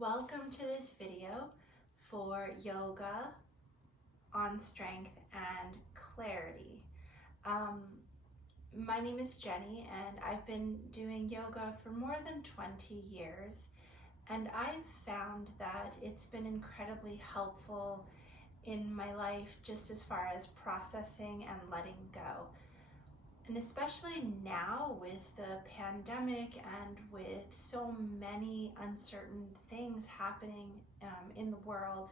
Welcome to this video for yoga on strength and clarity. My name is Jenny and I've been doing yoga for more than 20 years, and I've found that it's been incredibly helpful in my life just as far as processing and letting go. And especially now with the pandemic and with so many uncertain things happening in the world,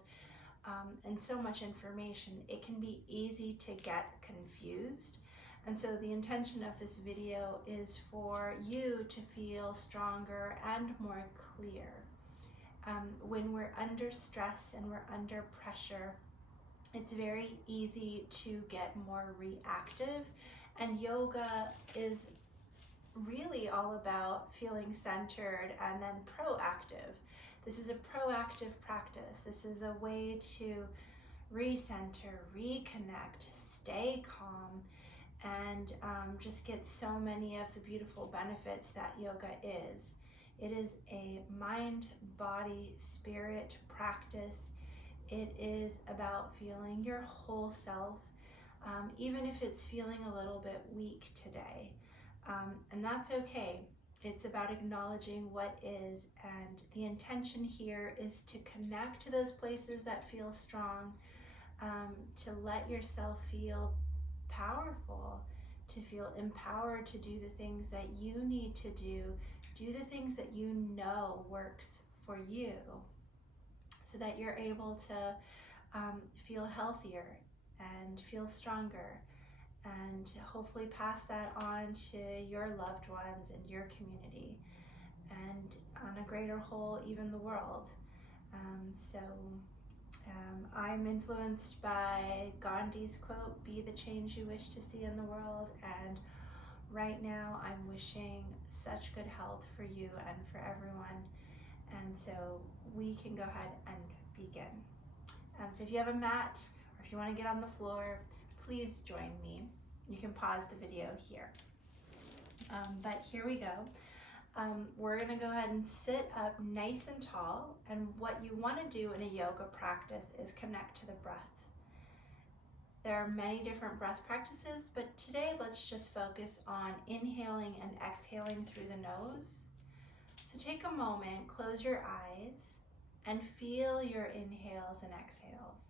and so much information, it can be easy to get confused. And so the intention of this video is for you to feel stronger and more clear. When we're under stress and we're under pressure, it's very easy to get more reactive. And yoga is really all about feeling centered and then proactive. This is a proactive practice. This is a way to recenter, reconnect, stay calm, and just get so many of the beautiful benefits that yoga is. It is a mind, body, spirit practice. It is about feeling your whole self, even if it's feeling a little bit weak today. And that's okay. It's about acknowledging what is, and the intention here is to connect to those places that feel strong, to let yourself feel powerful, to feel empowered to do the things that you need to do the things that you know works for you, so that you're able to feel healthier and feel stronger, and hopefully pass that on to your loved ones and your community, and on a greater whole, even the world. I'm influenced by Gandhi's quote, "Be the change you wish to see in the world," and right now I'm wishing such good health for you and for everyone. And so we can go ahead and begin. So if you have a mat, or if you want to get on the floor, please join me. You can pause the video here. But here we go. We're going to go ahead and sit up nice and tall. And what you want to do in a yoga practice is connect to the breath. There are many different breath practices, but today let's just focus on inhaling and exhaling through the nose. So take a moment, close your eyes, and feel your inhales and exhales.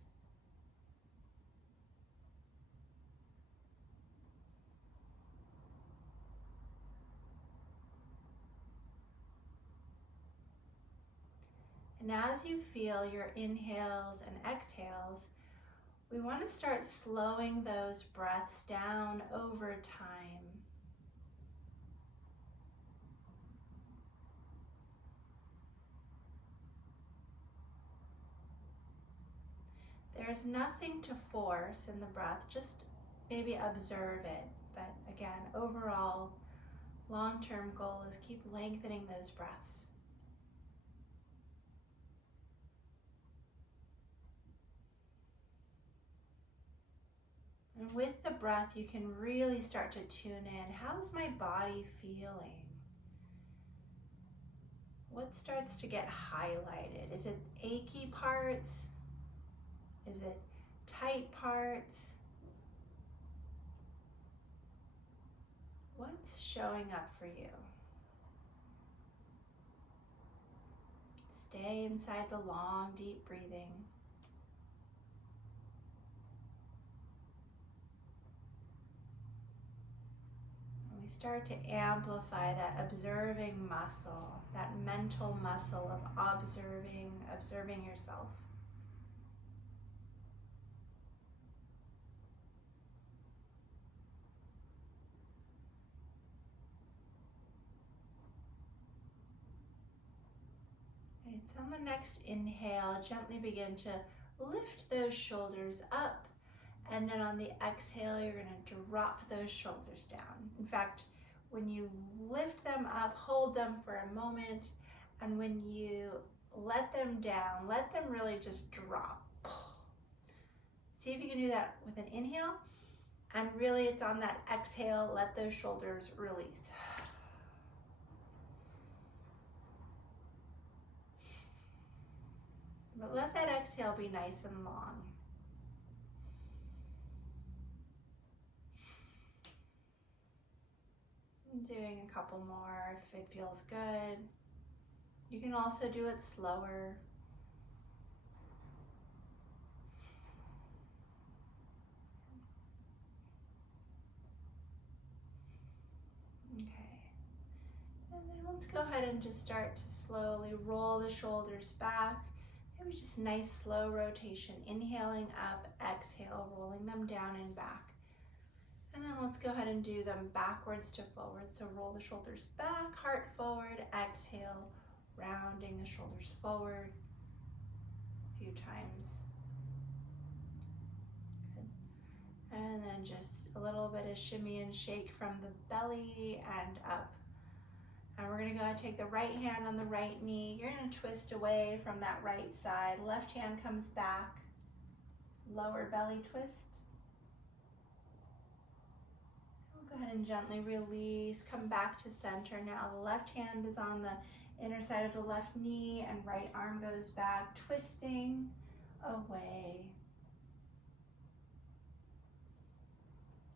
And as you feel your inhales and exhales, we want to start slowing those breaths down over time. There's nothing to force in the breath, just maybe observe it. But again, overall, long-term goal is keep lengthening those breaths. And with the breath, you can really start to tune in. How's my body feeling? What starts to get highlighted? Is it achy parts? Is it tight parts? What's showing up for you? Stay inside the long, deep breathing. We start to amplify that observing muscle, that mental muscle of observing yourself. Okay, so on the next inhale, gently begin to lift those shoulders up. And then on the exhale, you're going to drop those shoulders down. In fact, when you lift them up, hold them for a moment. And when you let them down, let them really just drop. See if you can do that with an inhale. And really, it's on that exhale, let those shoulders release. But let that exhale be nice and long. Doing a couple more if it feels good. You can also do it slower. Okay. And then let's go ahead and just start to slowly roll the shoulders back. Maybe just nice slow rotation. Inhaling up, exhale, rolling them down and back. And then let's go ahead and do them backwards to forward. So roll the shoulders back, heart forward, exhale, rounding the shoulders forward a few times. Good. And then just a little bit of shimmy and shake from the belly and up. And we're gonna go ahead and take the right hand on the right knee. You're gonna twist away from that right side. Left hand comes back. Lower belly twist. Go ahead and gently release, come back to center. Now the left hand is on the inner side of the left knee and right arm goes back, twisting away.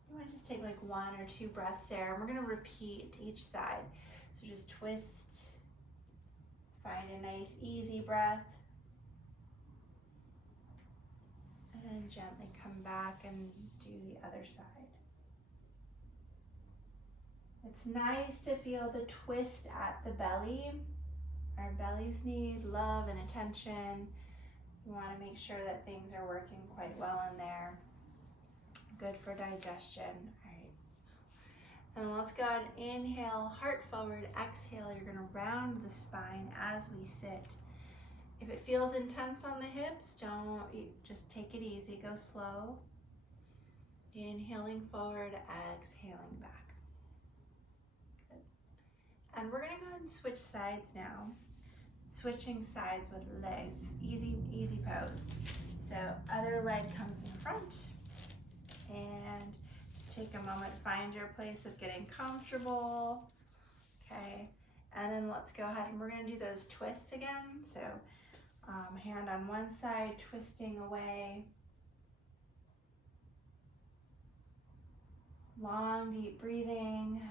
You might just take like 1 or 2 breaths there. And we're gonna repeat each side. So just twist, find a nice easy breath, and then gently come back and do the other side. It's nice to feel the twist at the belly. Our bellies need love and attention. We want to make sure that things are working quite well in there. Good for digestion. All right. And let's go ahead and inhale, heart forward, exhale. You're going to round the spine as we sit. If it feels intense on the hips, just take it easy, go slow. Inhaling forward, exhaling back. And we're gonna go ahead and switch sides now. Switching sides with legs, easy pose. So other leg comes in front and just take a moment, find your place of getting comfortable. Okay, and then let's go ahead and we're gonna do those twists again. So hand on one side, twisting away. Long, deep breathing.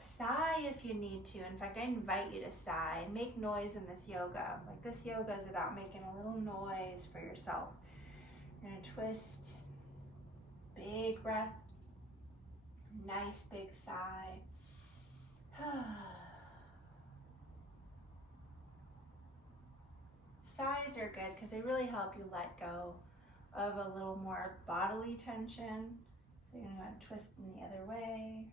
Sigh if you need to. In fact, I invite you to sigh. Make noise in this yoga. Like this yoga is about making a little noise for yourself. You're gonna twist. Big breath. Nice big sigh. Sighs are good because they really help you let go of a little more bodily tension. So you're gonna go ahead and twist in the other way.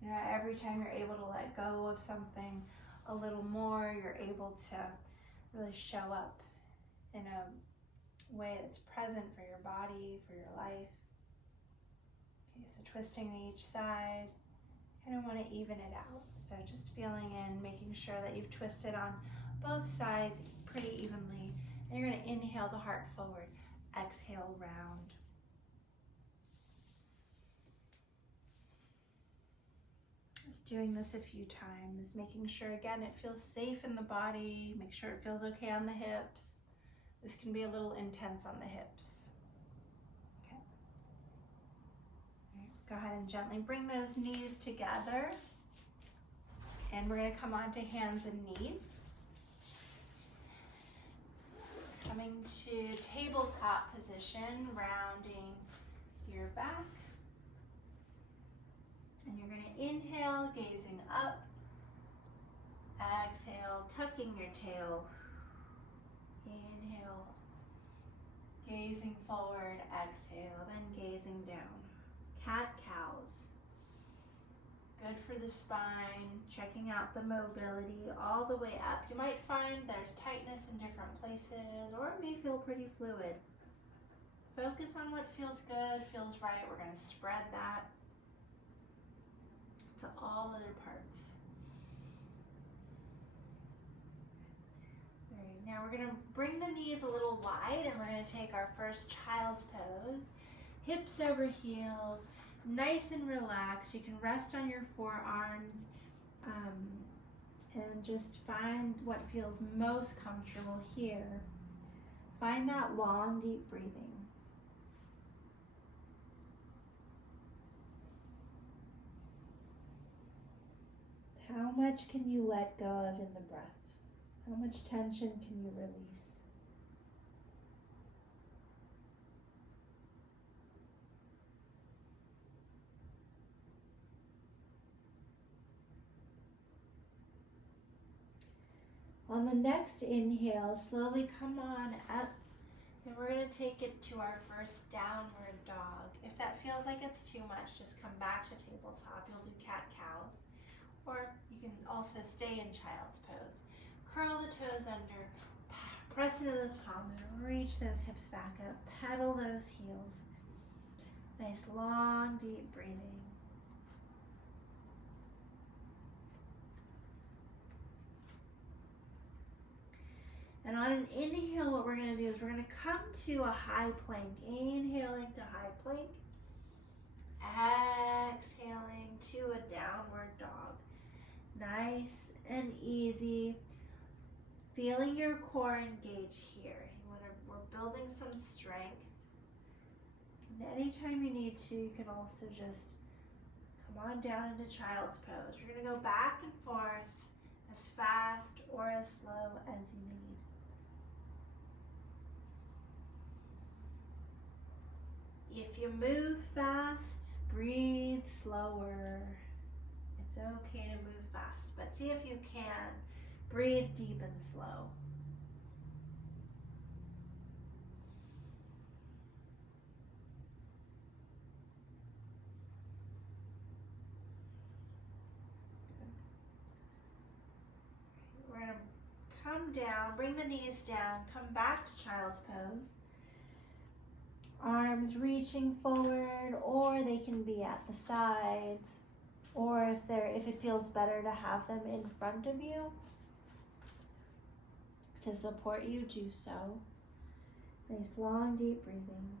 You know, every time you're able to let go of something a little more, you're able to really show up in a way that's present for your body, for your life. Okay, so twisting to each side. Kind of want to even it out. So just feeling in, making sure that you've twisted on both sides pretty evenly. And you're going to inhale the heart forward, exhale round. Just doing this a few times, making sure again it feels safe in the body, make sure it feels okay on the hips. This can be a little intense on the hips. Okay. All right. Go ahead and gently bring those knees together. And we're going to come onto hands and knees. Coming to tabletop position, rounding your back. And you're going to inhale, gazing up. Exhale, tucking your tail. Inhale, gazing forward, exhale, then gazing down. Cat-cows. Good for the spine, checking out the mobility all the way up. You might find there's tightness in different places, or it may feel pretty fluid. Focus on what feels good, feels right. We're going to spread that to all other parts. All right, now we're going to bring the knees a little wide and we're going to take our first child's pose. Hips over heels, nice and relaxed. You can rest on your forearms And just find what feels most comfortable here. Find that long, deep breathing. How much can you let go of in the breath? How much tension can you release? On the next inhale, slowly come on up, and we're going to take it to our first downward dog. If that feels like it's too much, just come back to tabletop. You'll do cat-cows, or you can also stay in child's pose. Curl the toes under, press into those palms, and reach those hips back up. Pedal those heels. Nice long, deep breathing. And on an inhale, what we're going to do is we're going to come to a high plank. Inhaling to high plank. Exhaling to a downward dog. Nice and easy. Feeling your core engage here. We're building some strength. And anytime you need to, you can also just come on down into child's pose. You're going to go back and forth as fast or as slow as you need. If you move fast, breathe slower. It's okay to move fast, but see if you can breathe deep and slow. We're going to come down, bring the knees down, come back to child's pose. Arms reaching forward, or they can be at the sides, or if it feels better to have them in front of you to support you, do so. Nice long deep breathing.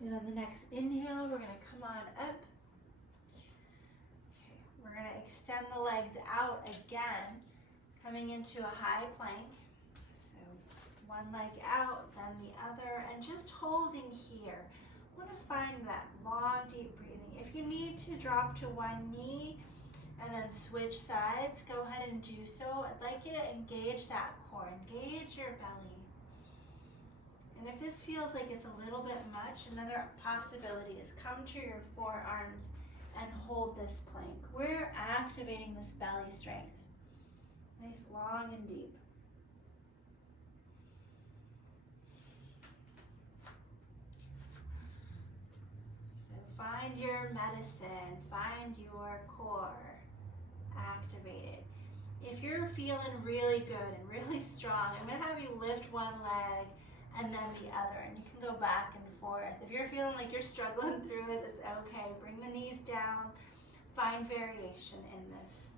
And on the next inhale, we're going to come on up. Okay, we're going to extend the legs out again, coming into a high plank. So one leg out, then the other, and just holding here. I want to find that long, deep breathing. If you need to drop to one knee and then switch sides, go ahead and do so. I'd like you to engage that core, engage your belly. And if this feels like it's a little bit much, another possibility is come to your forearms and hold this plank. We're activating this belly strength. Nice, long and deep. So find your medicine, find your core activated. If you're feeling really good and really strong, I'm going to have you lift one leg and then the other, and you can go back and forth. If you're feeling like you're struggling through it, it's okay. Bring the knees down, find variation in this.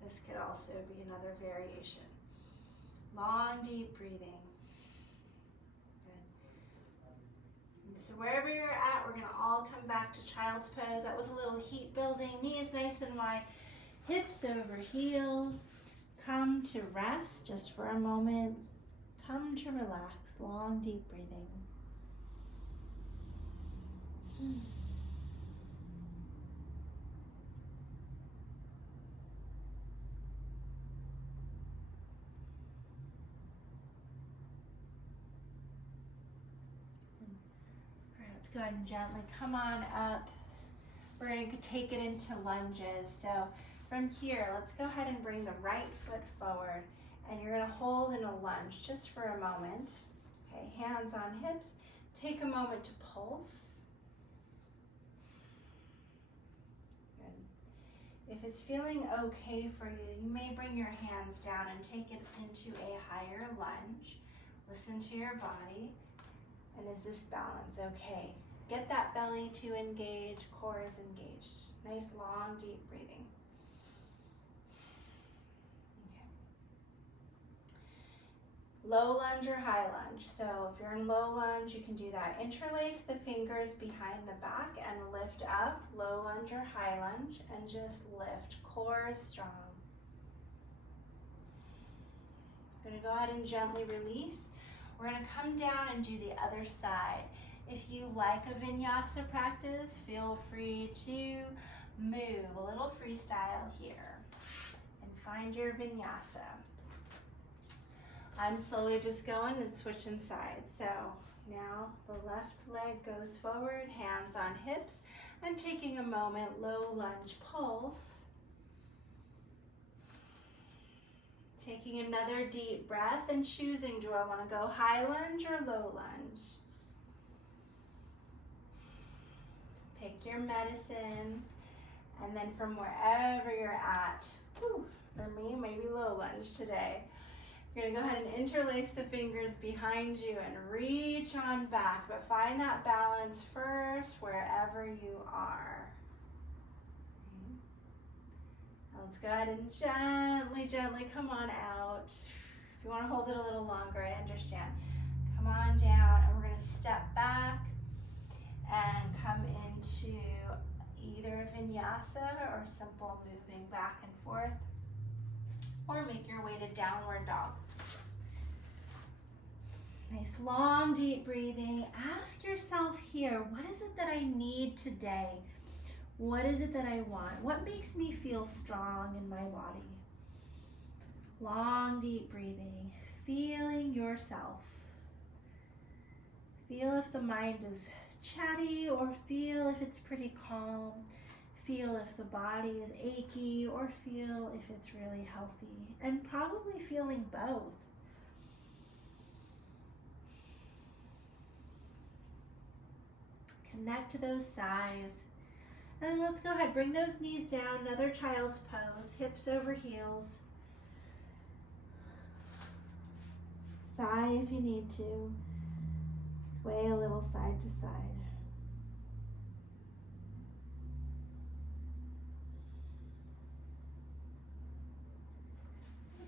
This could also be another variation. Long, deep breathing. Good. And so wherever you're at, we're gonna all come back to child's pose. That was a little heat building. Knees nice and wide, hips over heels. Come to rest just for a moment. Come to relax. Long, deep breathing. All right, let's go ahead and gently come on up. We're going to take it into lunges. So from here, let's go ahead and bring the right foot forward, and you're going to hold in a lunge just for a moment. Okay, hands on hips. Take a moment to pulse. Good. If it's feeling okay for you, you may bring your hands down and take it into a higher lunge. Listen to your body. And is this balance okay? Get that belly to engage, core is engaged. Nice long deep breathing. Low lunge or high lunge. So if you're in low lunge, you can do that. Interlace the fingers behind the back and lift up, low lunge or high lunge, and just lift. Core is strong. We're gonna go ahead and gently release. We're gonna come down and do the other side. If you like a vinyasa practice, feel free to move, a little freestyle here, and find your vinyasa. I'm slowly just going and switching sides. So now the left leg goes forward, hands on hips, and taking a moment, low lunge pulse. Taking another deep breath and choosing, do I want to go high lunge or low lunge? Pick your medicine, and then from wherever you're at, for me, maybe low lunge today. You're gonna go ahead and interlace the fingers behind you and reach on back, but find that balance first wherever you are. Now let's go ahead and gently come on out. If you wanna hold it a little longer, I understand. Come on down, and we're gonna step back and come into either vinyasa or simple moving back and forth, or make your way to downward dog. Nice long deep breathing. Ask yourself here, what is it that I need today? What is it that I want? What makes me feel strong in my body? Long deep breathing, feeling yourself. Feel if the mind is chatty, or feel if it's pretty calm. Feel if the body is achy, or feel if it's really healthy. And probably feeling both. Connect to those sighs. And then let's go ahead, bring those knees down, another child's pose, hips over heels. Sigh if you need to. Sway a little side to side.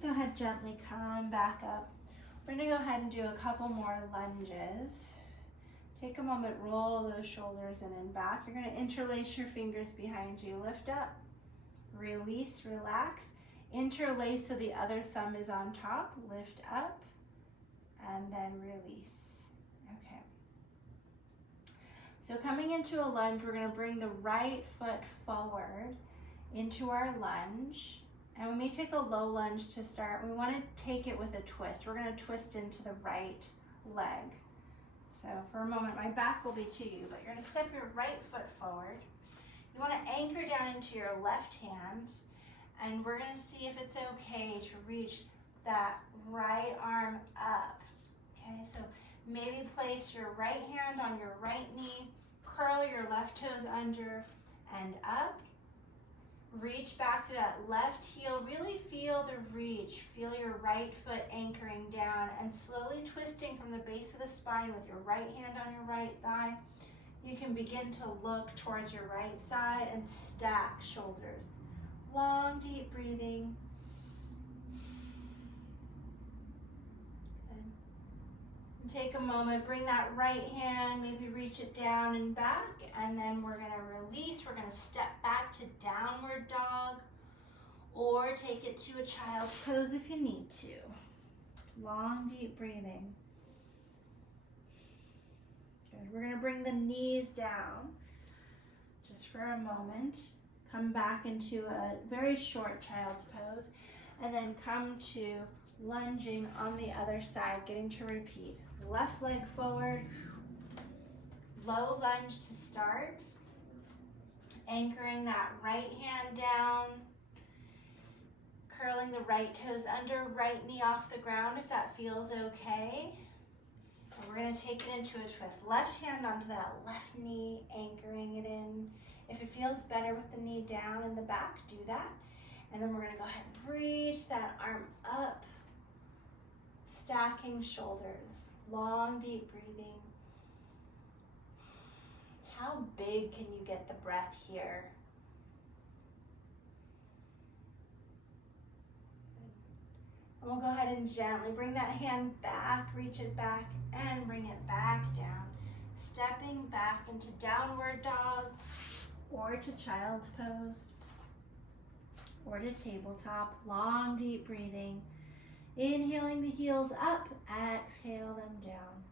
Go ahead, gently come back up. We're gonna go ahead and do a couple more lunges. Take a moment, roll those shoulders in and back. You're gonna interlace your fingers behind you. Lift up, release, relax. Interlace so the other thumb is on top. Lift up, and then release. Okay. So coming into a lunge, we're gonna bring the right foot forward into our lunge. And we may take a low lunge to start. We wanna take it with a twist. We're gonna twist into the right leg. So for a moment, my back will be to you, but you're gonna step your right foot forward. You wanna anchor down into your left hand, and we're gonna see if it's okay to reach that right arm up. Okay, so maybe place your right hand on your right knee, curl your left toes under and up. Reach back through that left heel, really feel the reach. Feel your right foot anchoring down and slowly twisting from the base of the spine with your right hand on your right thigh. You can begin to look towards your right side and stack shoulders. Long, deep breathing. Good. And take a moment, bring that right hand, maybe reach it down and back, and then we're gonna release. We're gonna step back to downward dog, or take it to a child's pose if you need to. Long, deep breathing. Good. We're gonna bring the knees down just for a moment. Come back into a very short child's pose, and then come to lunging on the other side, getting to repeat. Left leg forward, low lunge to start. Anchoring that right hand down, curling the right toes under, right knee off the ground if that feels okay. And we're gonna take it into a twist. Left hand onto that left knee, anchoring it in. If it feels better with the knee down in the back, do that. And then we're gonna go ahead and reach that arm up, stacking shoulders. Long, deep breathing. How big can you get the breath here? And we'll go ahead ahead and gently bring that hand back, reach it back, and bring it back down. Stepping back into downward dog, or to child's pose, or to tabletop. Long, deep breathing. Inhaling the heels up, exhale them down.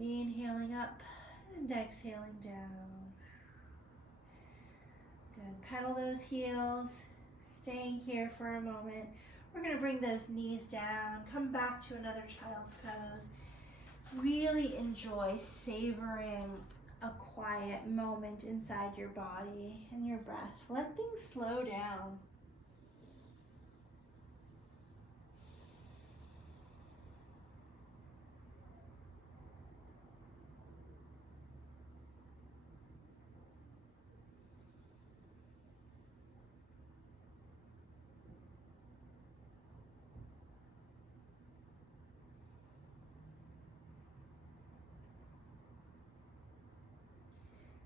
Inhaling up and exhaling down. Good. Pedal those heels, staying here for a moment. We're going to bring those knees down, come back to another child's pose. Really enjoy savoring a quiet moment inside your body and your breath. Let things slow down.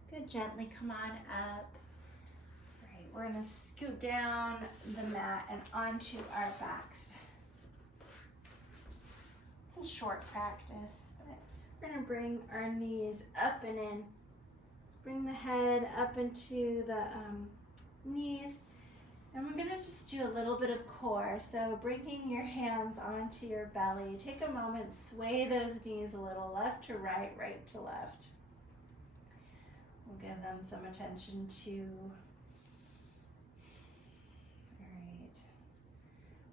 Good, gently come on up. Right, we're gonna scoot down the mat and onto our backs. It's a short practice, but we're gonna bring our knees up and in. Bring the head up into the knees, and we're gonna just do a little bit of core. So bringing your hands onto your belly. Take a moment, sway those knees a little, left to right, right to left. We'll give them some attention too. All right.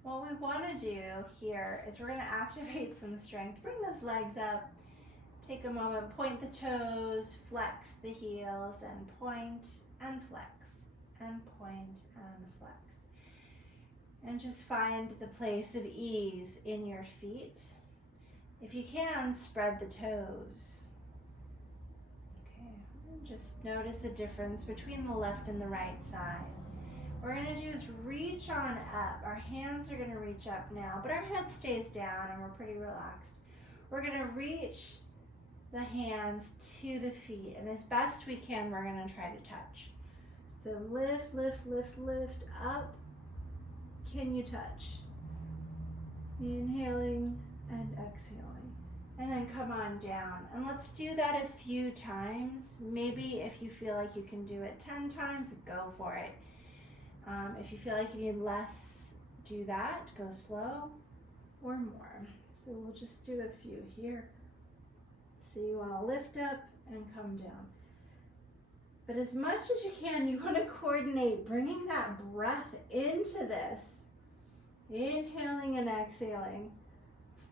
What we want to do here is we're going to activate some strength. Bring those legs up. Take a moment, point the toes, flex the heels, and point and flex, and point and flex. And just find the place of ease in your feet. If you can, spread the toes. Just notice the difference between the left and the right side. What we're going to do is reach on up. Our hands are going to reach up now, but our head stays down and we're pretty relaxed. We're going to reach the hands to the feet, and as best we can, we're going to try to touch. So lift, lift, lift, lift up. Can you touch? Inhaling and exhaling. And then come on down. And let's do that a few times. Maybe if you feel like you can do it 10 times, go for it. If you feel like you need less, do that. Go slow or more. So we'll just do a few here. So you want to lift up and come down. But as much as you can, you want to coordinate, bringing that breath into this. Inhaling and exhaling.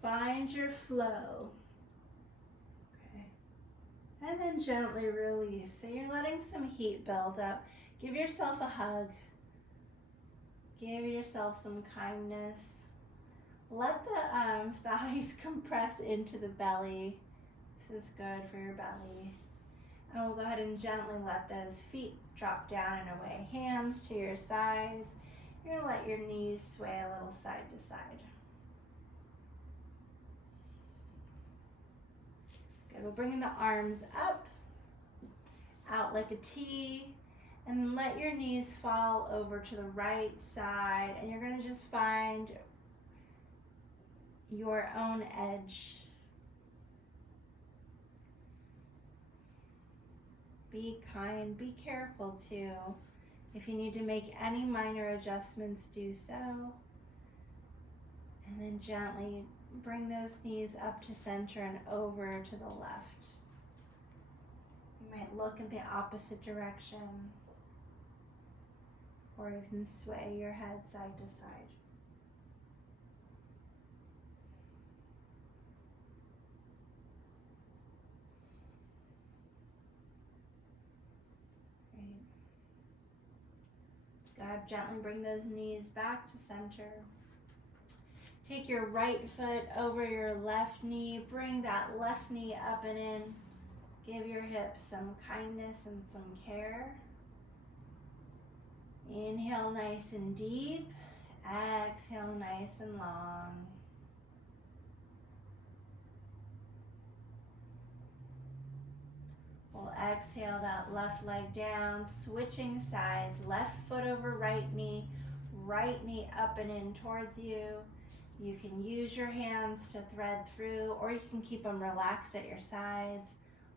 Find your flow. Okay. And then gently release. So you're letting some heat build up. Give yourself a hug. Give yourself some kindness. Let the thighs compress into the belly. This is good for your belly. And we'll go ahead and gently let those feet drop down and away. Hands to your sides. You're going to let your knees sway a little side to side. Good. We're bringing the arms up, out like a T, and then let your knees fall over to the right side, and you're going to just find your own edge. Be kind, be careful too. If you need to make any minor adjustments, do so. And then gently bring those knees up to center and over to the left. You might look in the opposite direction, or you can sway your head side to side. Great. Gently bring those knees back to center. Take your right foot over your left knee. Bring that left knee up and in. Give your hips some kindness and some care. Inhale nice and deep. Exhale nice and long. We'll exhale that left leg down, switching sides. Left foot over right knee up and in towards you. You can use your hands to thread through, or you can keep them relaxed at your sides.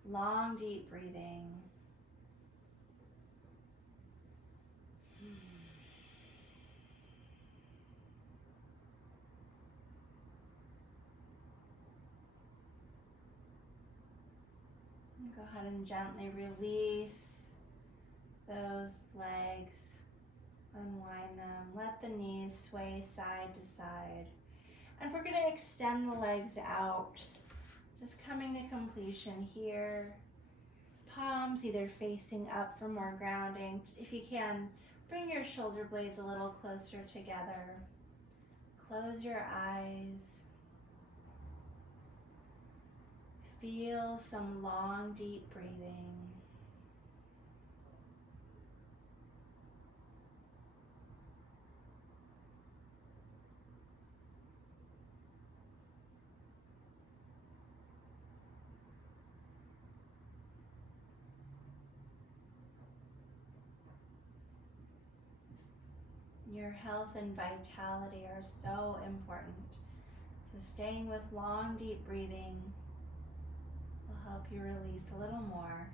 Long, deep breathing. Go ahead and gently release those legs. Unwind them. Let the knees sway side to side. And we're going to extend the legs out. Just coming to completion here. Palms either facing up for more grounding. If you can, bring your shoulder blades a little closer together. Close your eyes. Feel some long, deep breathing. Your health and vitality are so important. So staying with long, deep breathing will help you release a little more.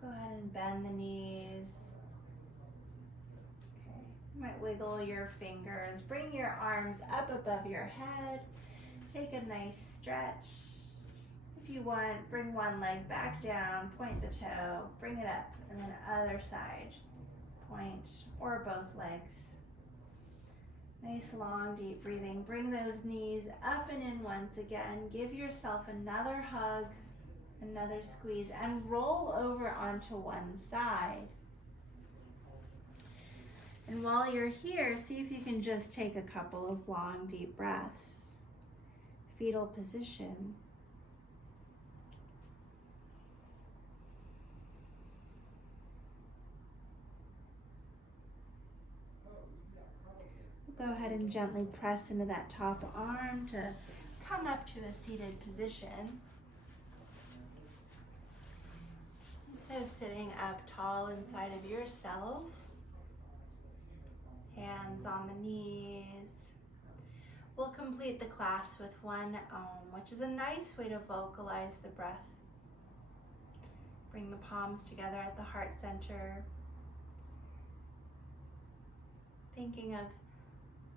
Go ahead and bend the knees. Okay. You might wiggle your fingers. Bring your arms up above your head. Take a nice stretch. If you want, bring one leg back down, point the toe, bring it up, and then other side, point, or both legs. Nice long deep breathing. Bring those knees up and in once again. Give yourself another hug, another squeeze, and roll over onto one side. And while you're here, see if you can just take a couple of long deep breaths. Fetal position. Go ahead and gently press into that top arm to come up to a seated position. So sitting up tall inside of yourself, hands on the knees. We'll complete the class with one Om, which is a nice way to vocalize the breath. Bring the palms together at the heart center. Thinking of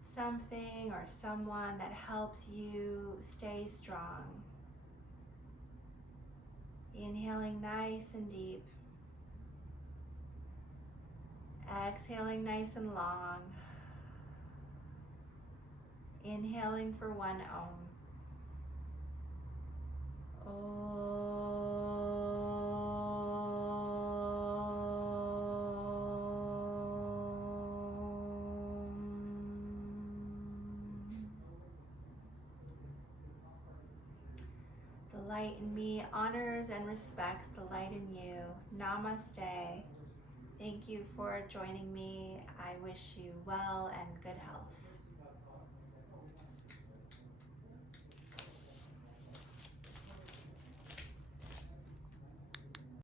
something or someone that helps you stay strong. Inhaling nice and deep. Exhaling nice and long. Inhaling for one Om. The light in me honors and respects the light in you. Namaste. Thank you for joining me. I wish you well and good health.